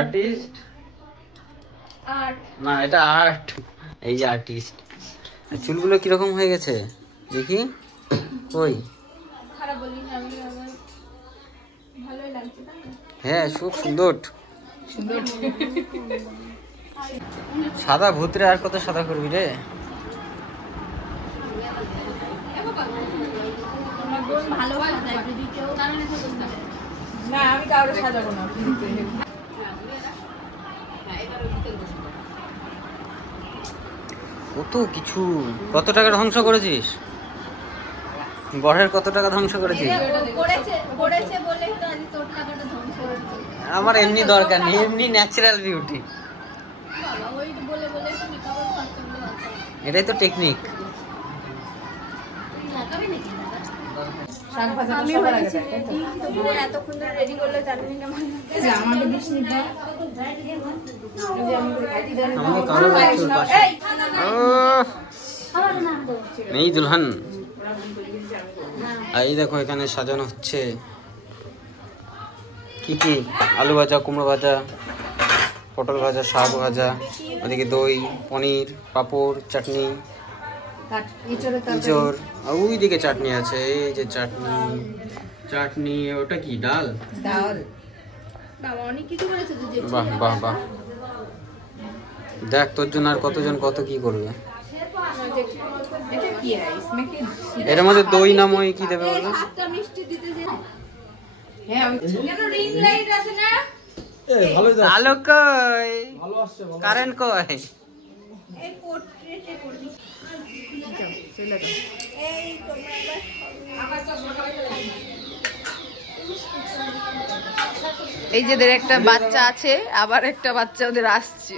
Artist না, এটা art. এই যে আর্টিস্ট। চুলগুলো কিরকম হয়ে গেছে দেখি। ওই হ্যাঁ, খুব সুন্দর। সাদা ভূতরে আর কত সাদা করবি রে। কত কিছু, কত টাকা ধ্বংস করেছিস? বরের কত টাকা ধ্বংস করেছিস? আমার এমনি দরকার নেই, এমনি ন্যাচারাল বিউটি। এটাই তো টেকনিক। এই দুলহান, এই দেখো এখানে সাজানো হচ্ছে কি কি, আলু ভাজা, কুমড়ো ভাজা, পটল ভাজা, শাক ভাজা, ওদিকে দই, পনির, পাঁপড়, চাটনি, ইঁচড়, আর ওই দিকে চাটনি আছে। এই যে চাটনি, চাটনি ওটা কি, ডাল? বাহ বাহ বাহ, দেখ তোর জন্য আর কতজন কত কি করবে। এর মধ্যে দই না মই কি দেবে বলো? আলো কই, কারেন্ট কই? এই যে ওদের একটা বাচ্চা আছে, আবার একটা বাচ্চা ওদের আসছে।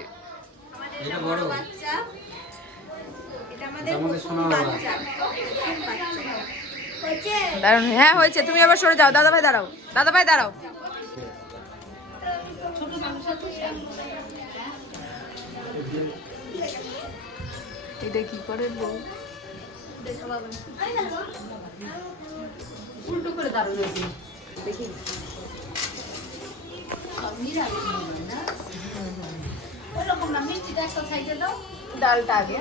দাঁড়ান, হ্যাঁ হয়েছে। তুমি আবার সরে যাও। দাদা ভাই দাঁড়াও, দাদা ভাই দাঁড়াও। এটা কি করে বউ? উল্টো করে দাঁড়ানো দেখি। ডালটা আগে,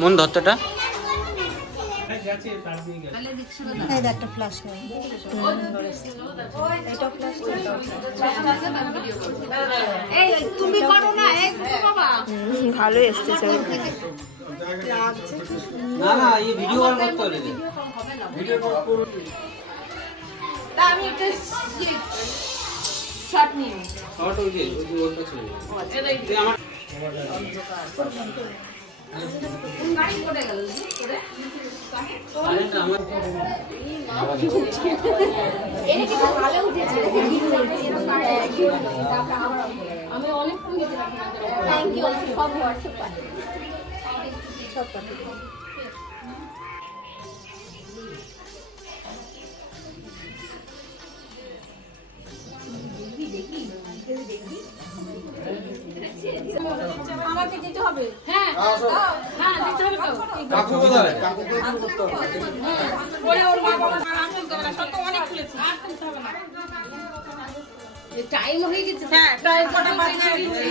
মন ধরতটা একটা ফ্লাশ নেই, ভালোই এসতেছে। না না, এই ভিডিও কল করতে হবে, ভিডিও কল করো। আমি একটা শট নিয়ে, শট ওই যে ওইটা ছিল। এই আমার গাড়ি পড়ে গেল করে কারেন্ট আমার এই কি ভালো উঠেছে। আমি অনেক ফোন দিয়েছিলাম। থ্যাংক ইউ সব হোয়াটসঅ্যাপ পাঠিয়ে সব পাঠিয়ে। আমাকে যেতে হবে। হ্যাঁ হ্যাঁ যেতে হবে তো। কাকু কোথায়? কাকু কোথায় করতে হবে? পরে ওর মা বাবা আনতে হবে না, সব অনেক খুলেছে, আর করতে হবে না। এই টাইম হয়ে গেছে। হ্যাঁ টাইম কটা বাজে গেছে।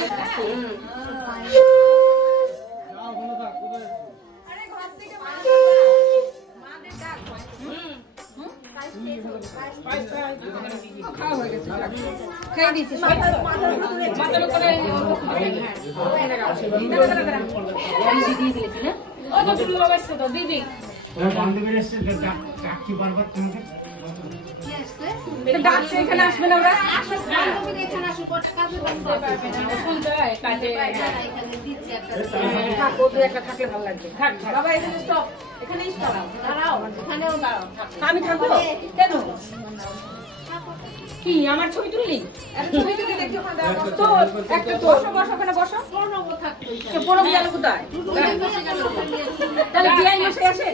আরে ঘর থেকে মাদের ডাক হয়। খাওয়া হয়ে গেছে, খেয়ে দিয়েছি। মাথার উপরে দিদি ডাকছে, এখানে আসবে না ওরা? একটা থাকলে ভালো লাগবে। বাবা এখানে স্টপ, এখানেই স্টপ। দাঁড়াও, এখানেও দাঁড়াও। আমি থাকবো কেন? কি আমার ছবি তুললি? ছবি তুলে দেখতে ওখানে একটা তো বসো বসো, ওখানে বসো। প্রণব গেল কোথায়? তাহলে বিয়াই এসে আসে।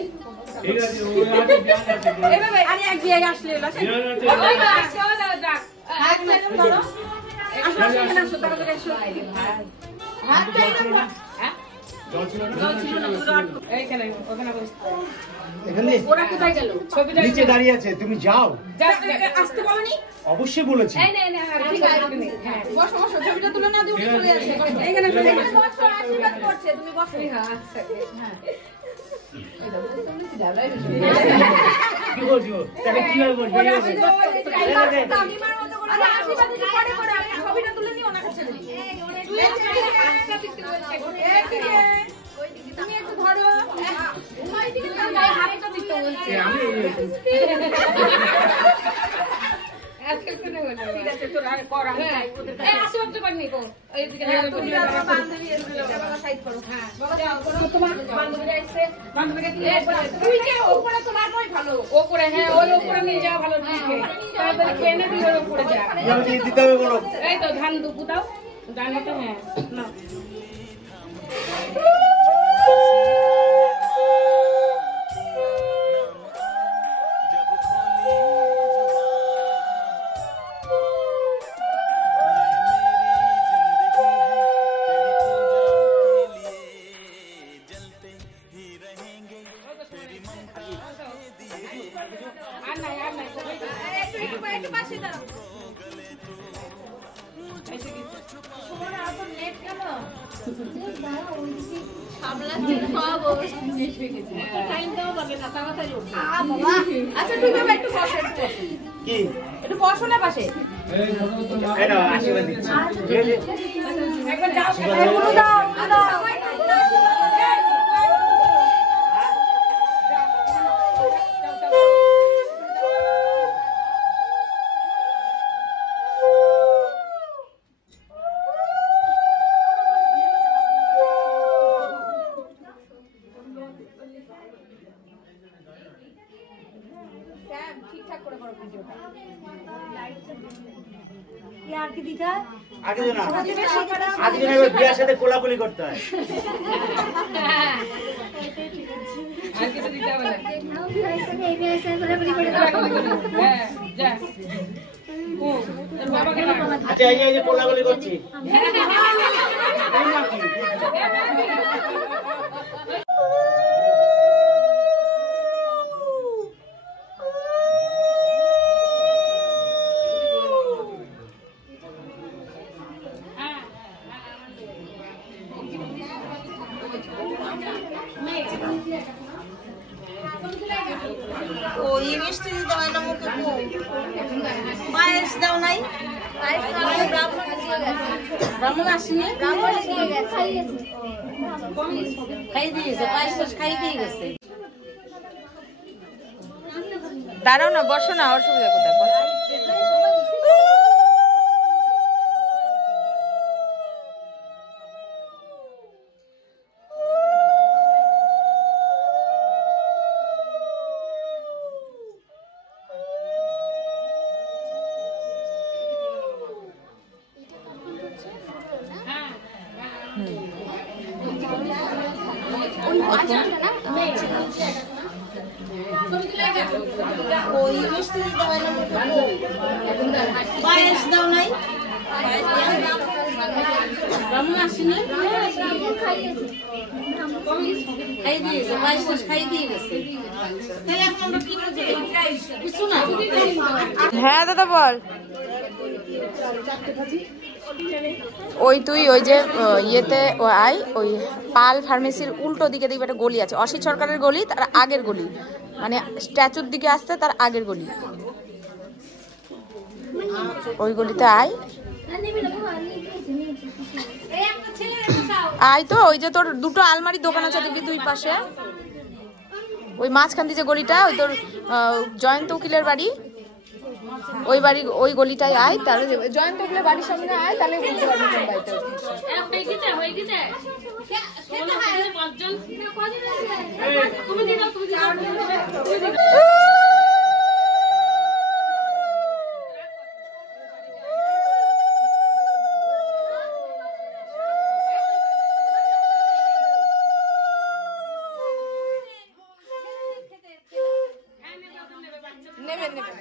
আরে এক বিয়াই আসলে আসে। ওরা কোথায় গেল? ছবিটা নিচে দাঁড়িয়ে আছে, তুমি যাও। আসতে বলনি? অবশ্যই বলেছি। হ্যাঁ বসো বসো, ছবিটা তুলে না দিয়ে চলে আসে এখানে বসো, আশীর্বাদ করছে, তুমি বসো। আচ্ছা হ্যাঁ কি বলছো? তাহলে কি হবে বলছো? আশীর্বাদ দিতে পরে করে আমি ছবিটা তুলে নিও না কাছে। তুমি একটু ধরো, হাতটা দিতে বলছে। আজকাল কোনে বলে ঠিক আছে তোরা কর, আমি যাই ওদের কাছে। এই আশীর্বাদ তো করনি কো, এইদিকে তুমি আমার বান্ধবী এসে বাবা সাইড করো। হ্যাঁ বাবা যাও, তোমার বান্ধবীরা এসে বান্ধবীকে কি তুই কে উপরে তোমার নয় ভালো উপরে। হ্যাঁ ওই উপরে নিয়ে যাও ভালো ঠিক আছে, তাড়াতাড়ি কেনে তুই ওর উপরে যা। আমি দিতে হবে বলো। এই তো ধান দুপু দাও, ধানটা হ্যাঁ নাও। আচ্ছা তুই বাবা একটু বসো, কি একটু বসো না পাশে। এই নাও আশীর্বাদ দিচ্ছি। একবার যাও, দাও দাও। ঠিকঠাক করে করো ভিডিওটা। यार की दिखा আগে না, আগে না এবার বিয়ার সাথে কোলাকুলি করতে হয়। আর কিছু দিতে হবে না। ऐसे करे बड़ी बड़ी হ্যাঁ যা ও তোর বাবাকে ডাক। আচ্ছা এই যে কোলাকুলি করছি। ওই মিষ্টি দাও না মুখে পায়েস দাও নাই ব্রাহ্মণ আসেনি খাই দিয়েছে পায়েস খাই দিয়ে গেছে দাঁড়াও না, বসো না, অসুবিধা কোথায়, বসো। ওই মিষ্টি দাও না মুখে পায়েস দাও নাই ব্রাহ্মণ আসেনি খাই দিয়েছে পায়েস খাই দিয়ে গেছে। তাহলে এখন আমরা কি করতে কিছু না। হ্যাঁ দাদা বল। ওই তুই ওই যে ইয়েতে আই, ওই পাল ফার্মেসির উল্টো দিকে দেখবি একটা গলি আছে, অসিত সরকারের গলি, তার আগের গলি, মানে স্ট্যাচুর দিকে আসতে তার আগের গলি, ওই গলিতে আয়। আয় তো ওই যে তোর দুটো আলমারির দোকান আছে দেখবি দুই পাশে, ওই মাঝখান দিয়ে যে গলিটা, ওই তোর জয়ন্ত উকিলের বাড়ি, ওই বাড়ি ওই গলিটায় আয়, তাহলে জয়ন্ত উকিলের বাড়ির সামনে আয়, তাহলে বুঝতে পারবি কোন বাড়িতে। নেবে নেবে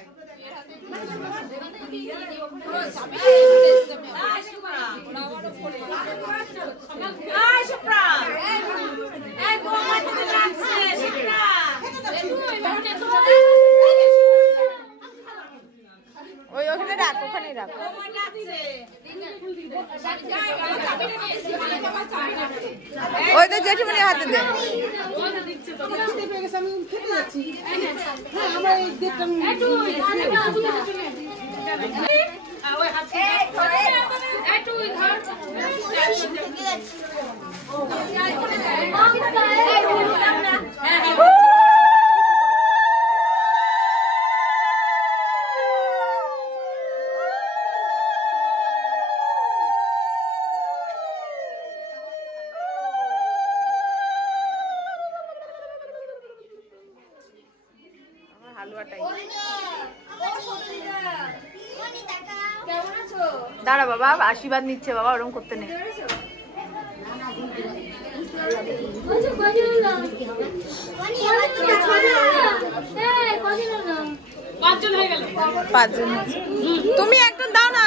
Ai, Chopra! ওখানে রাখ, ওখানেই রাখ। ওই তো জেঠিমণি হাতে দে। দাঁড়া বাবা, আশীর্বাদ নিচ্ছে বাবা, ওরকম করতে নেই। পাঁচজন। তুমি একটা দাও না।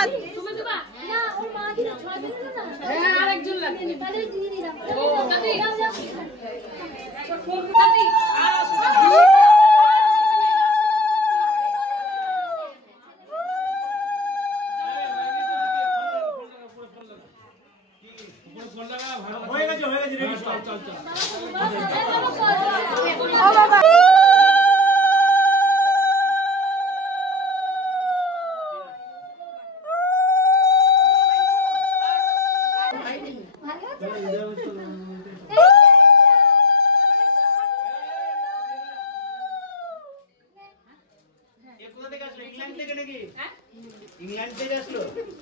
ইংল্যান্ড থেকে আসলো।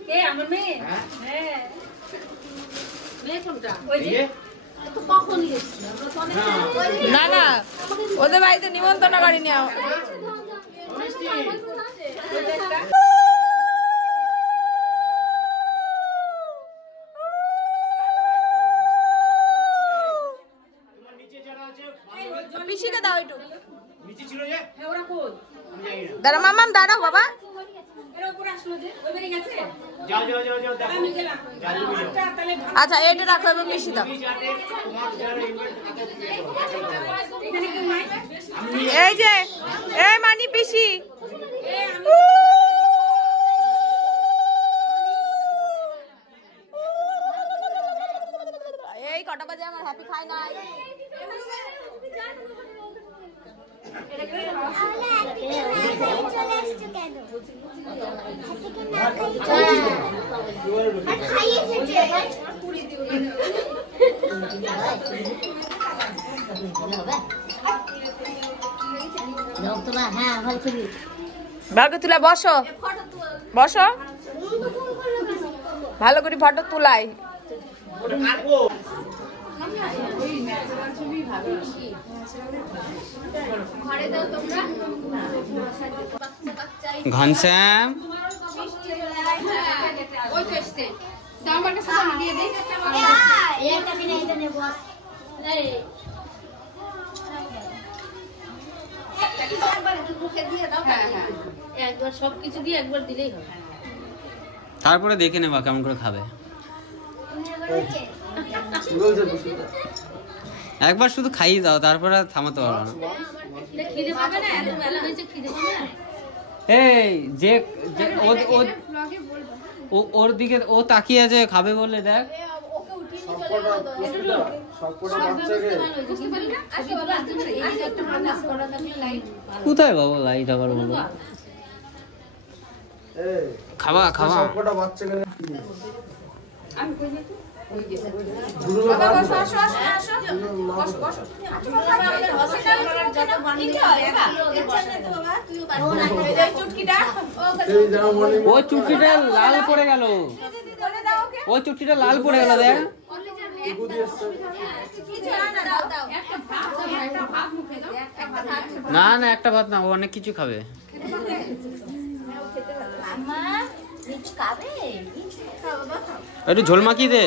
কে আমার মেয়ে? হ্যাঁ। মেয়ে কোনটা? ওই যে তো কখনই এসেছিল। না না, ওদের বাড়িতে নিমন্ত্রণ করিনি। পিসিকে দাও একটু। নিচে ছিল যে? হ্যাঁ, ওরা কই? দাঁড়া মামাম, দাঁড়াও বাবা। এরা উপরে আসলো যে, ওই বেরিয়ে গেছে? যাও যাও যাও যাও দেখো। আমি গেলাম। তাহলে আচ্ছা, এটা রাখো এবং মিশি দাও। এখানে কেউ নাই? এই যে, এই মানি পিসি। এই কটা বাজে আমার হ্যাপি খাই নাই। ভালো তুলে বসো, বসো ভালো করে ফটো তুলাই। ঘনশ্যাম একবার সবকিছু দিয়ে একবার দিলেই হবে। তারপরে দেখে নেবা কেমন করে খাবে। একবার শুধু খাইয়ে দাও, তারপরে আর থামাতে পারবো না। খিদে পাবে না, এত বেলা হয়েছে, খিদে পাবে না। এই যে ওর দিকে ও তাকিয়ে আছে খাবে বলে, দেখ কোথায় বাবা লাইট আবার বলো। খাবা খাবা। ও চুটকিটা লাল পড়ে গেল, ও চুটকিটা লাল পড়ে গেল দেখ। না না, একটা ভাত না, ও অনেক কিছু খাবে। একটু ঝোল মাখিয়ে দে।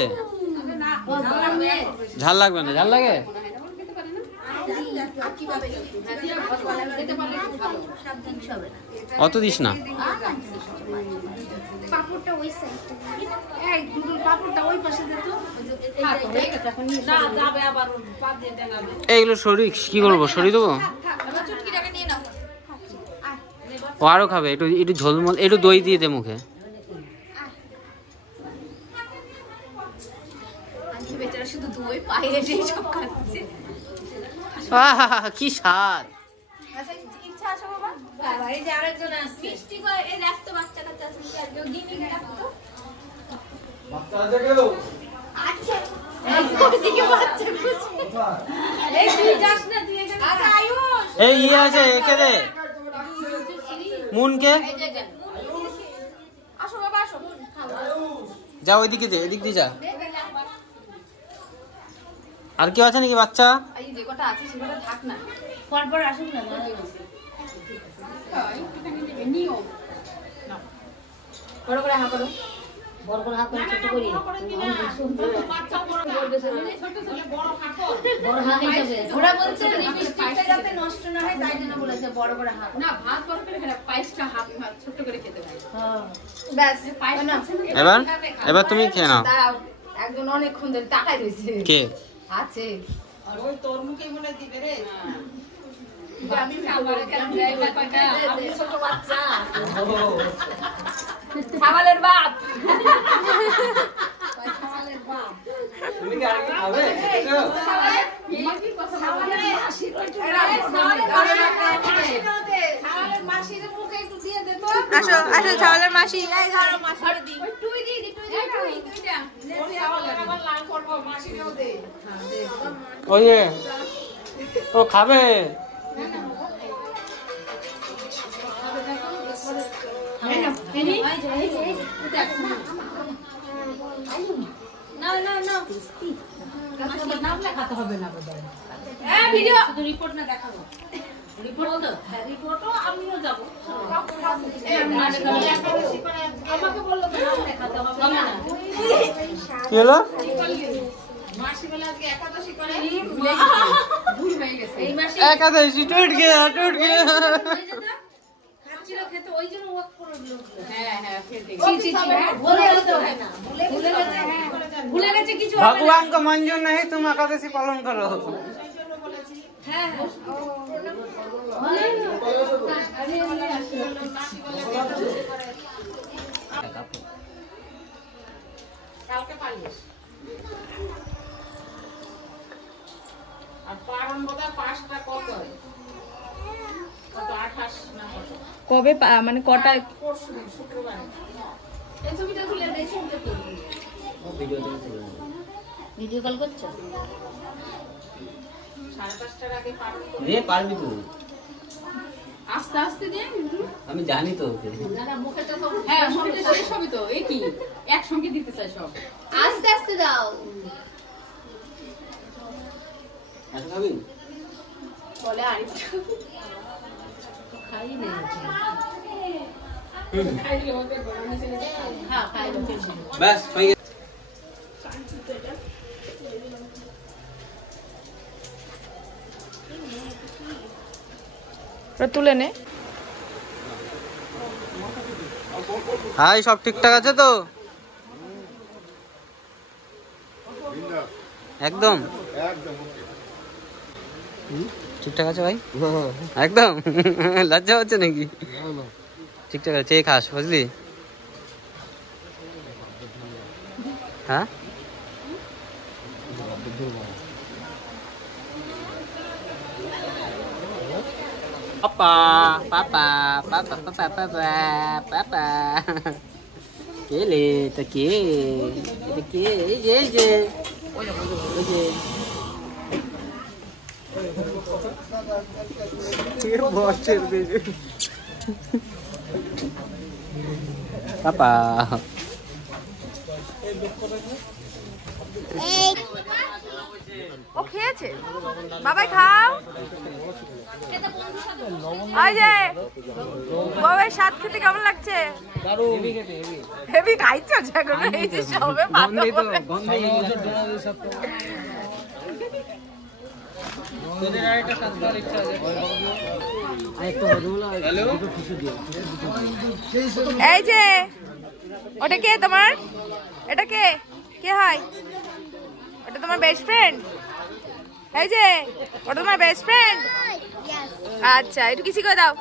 ঝাল লাগবে না? ঝাল লাগে? অত দিস না। এইগুলো সরি কি করবো, সরি দেবো? ও আরো খাবে, একটু একটু ঝোলমল, একটু দই দিয়ে দে মুখে। বেচারা শুধু দই পায়ে এসে সব খাচ্ছে। কি স্বাদ। ইচ্ছা আছে বাবা? বাবা এই যে আরেকজন আসছে। মিষ্টি কই এই রাখতো বাচ্চা কাচ্চা আছে কি আর গিনি রাখতো। বাচ্চা আছে কেউ? আছে। ওদিকে বাচ্চা খুঁজছে। এই তুই যাস না দিয়ে গেল। আচ্ছা আয়ুষ। এই ইয়ে আছে একে দে। মুনকে। আসো বাবা আসো। যা ওইদিকে দে, এদিক দিয়ে যা। আর কেউ আছে নাকি বাচ্চা? এই যে কটা আছে সেটা থাক না। পরপর আসুন না, ভালো হয়েছে। একটুখানি নেবে নিও। বড় করে হা করো। বড় করে হাত করে ছোট করি। বড় হাত হিসাবে ওরা বলছে মিষ্টিটা যাতে নষ্ট না হয় তাই জন্য বলেছে বড় করে হাত। না ভাত বড় করে খেলে পায়েসটা হাফ ছোট করে খেতে হয়। হ্যাঁ ব্যাস পায়েস না এবার এবার তুমি খেয়ে নাও। দাঁড়াও একজন অনেকক্ষণ ধরে তাকাই রয়েছে। কে? আছে আর ওই তোর মুখে মনে দিবে রে। আমি খাবারে কেন যাই ব্যাপারটা আমি ছোট বাচ্চা খাবারের বাপ খাবারের বাপ তুমি কি আর কি খাবে? আসো আসো ছাওয়ালের মাসি। ওই যে ও খাবে। না না না নাম লেখাতে হবে না বোধহয়। ভিডিও শুধু রিপোর্ট না দেখাবো। রিপোর্ট তো? হ্যাঁ রিপোর্টও আমিও যাবো। আমাকে বললো তো নাম লেখাতে হবে না। কি হলো? মাসিবেলা আজকে একাদশী করে ভুল হয়ে গেছে। এই মাসে একাদশী টুট গিয়া টুট গিয়া। খাচ্ছিল খেতে ওই জন্য ওয়াক করে দিল। হ্যাঁ হ্যাঁ ফের দেখি। ছি ছি ছি বলে বলতে হয় না। ভুলে গেছে কিছু भगवान को मंजूर नहीं तुम एकादशी पालन करो। হ্যাঁ কালকে পালিস। আর পারণ বোধহয় পাঁচটা কত? কত 28 না কত? কবে মানে কটা? পরশু দিন শুক্রবার। এই ছবিটা তুলে দেই শুনতে তো ভিডিও কল করছো? 5:30টার আগে পারণ করে রে পারবি তো? আস্তে আস্তে দিয়ে আমি জানি তো। না মুখেটা তো হ্যাঁ সবই তো সবই তো এই কি একসঙ্গে দিতে চাই সব। আস্তে আস্তে দাও আচ্ছা খাবি? বলে আরেকটু খাই নেই। খাইলে ওকে গরম নিচে হ্যাঁ খাই নেই। ব্যাস হয়ে গেছে। তুলে নে। হাই সব ঠিকঠাক আছে তো? একদম ঠিকঠাক আছে ভাই? একদম লজ্জা হচ্ছে নাকি? ঠিকঠাক আছে, চেয়ে খাস বুঝলি? হ্যাঁ পাপা পাপা পাপা পাপা পাপা পাপা কে লে তা কে এটা কে? এই যে ওই যে বসের দিকে পাপা ও খেয়েছে। বাবাই খাও। ওই যে বাবাই স্বাদ খেতে কেমন লাগছে? হেভি খাইছো এখন এই যে সবে ভালো এই যে ওটা কে তোমার? এটা কে কে হয়? ওটা তোমার বেস্ট ফ্রেন্ড? এই যে ওটা তোমার বেস্ট ফ্রেন্ড? আচ্ছা একটু কিসি করে দাও।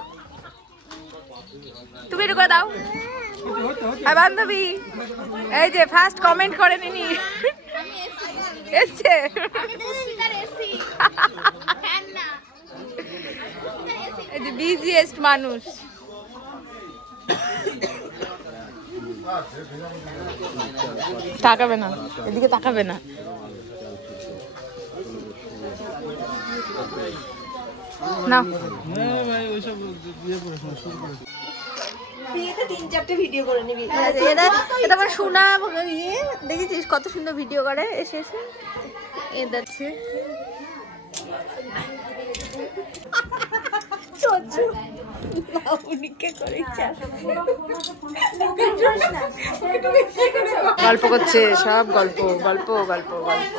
তুমি এটা করে দাও। আর বান্ধবী এই যে ফার্স্ট কমেন্ট করে নিনি এসছে। এই যে বিজিয়েস্ট মানুষ। তাকাবে না, এদিকে তাকাবে না। না বিয়েতে 3-4টে ভিডিও করে নিবি। এটা আমার সোনা ইয়ে, দেখেছিস কত সুন্দর ভিডিও করে এসে এসে। এ যাচ্ছে গল্প করছে, সব গল্প গল্প গল্প গল্প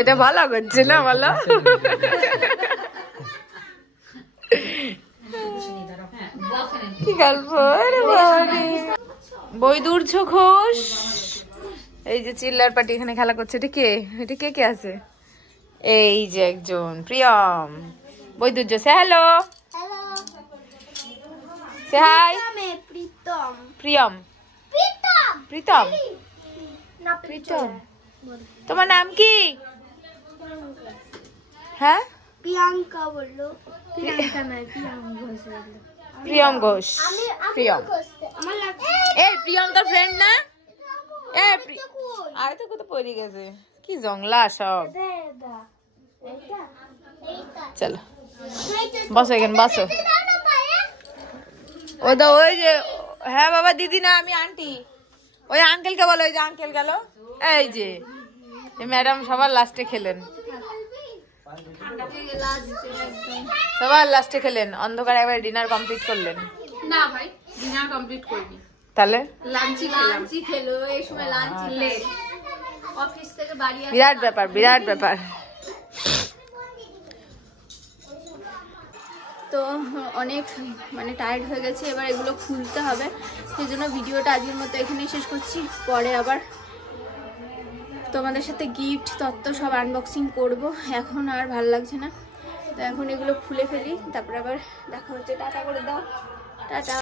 এটা ভালো করছে না, বলো কি গল্প। বৈদুর্য ঘোষ এই যে চিল্লার পার্টি এখানে খেলা করছে। এটা কে? এটা কে কে আছে? এই যে একজন প্রিয়ম। বৈদুর্য সে হ্যালো, সে হাই। প্রিয়ম, প্রীতম, প্রীতম। তোমার নাম কি? হ্যাঁ প্রিয়াঙ্কা বললো। প্রিয়াঙ্কা নয়, প্রিয়াম ঘোষ বললো। প্রিয়ম ঘোষ। প্রিয়ম, আমার এই প্রিয়ম তোর ফ্রেন্ড না? আরে তো কত পড়ে গেছে, কি জংলা সব। চলো বসো এখানে, বসো। ও তো ওই যে, হ্যাঁ বাবা দিদি না, আমি আন্টি। ওই আঙ্কেলকে বলো, ওই যে আঙ্কেল গেল। এই যে ম্যাডাম সবার লাস্টে খেলেন, সবার লাস্টে খেলেন। অন্ধকারে একবার ডিনার কমপ্লিট করলেন না ভাই, ডিনার কমপ্লিট করিনি, তাহলে লাঞ্চই খেলো। এই সময় লাঞ্চ লেট, অফিস থেকে বাড়ি আসা বিরাট ব্যাপার, বিরাট ব্যাপার। তো অনেক মানে টায়ার্ড হয়ে গেছে, এবার এগুলো খুলতে হবে। সেই জন্য ভিডিওটা আজকের মতো এখানেই শেষ করছি। পরে আবার তোমাদের সাথে গিফট তত্ত্ব সব আনবক্সিং করব। এখন আর ভালো লাগছে না, তো এখন এগুলো খুলে ফেলি, তারপরে আবার দেখা হচ্ছে। টাটা করে দাও, টাটা।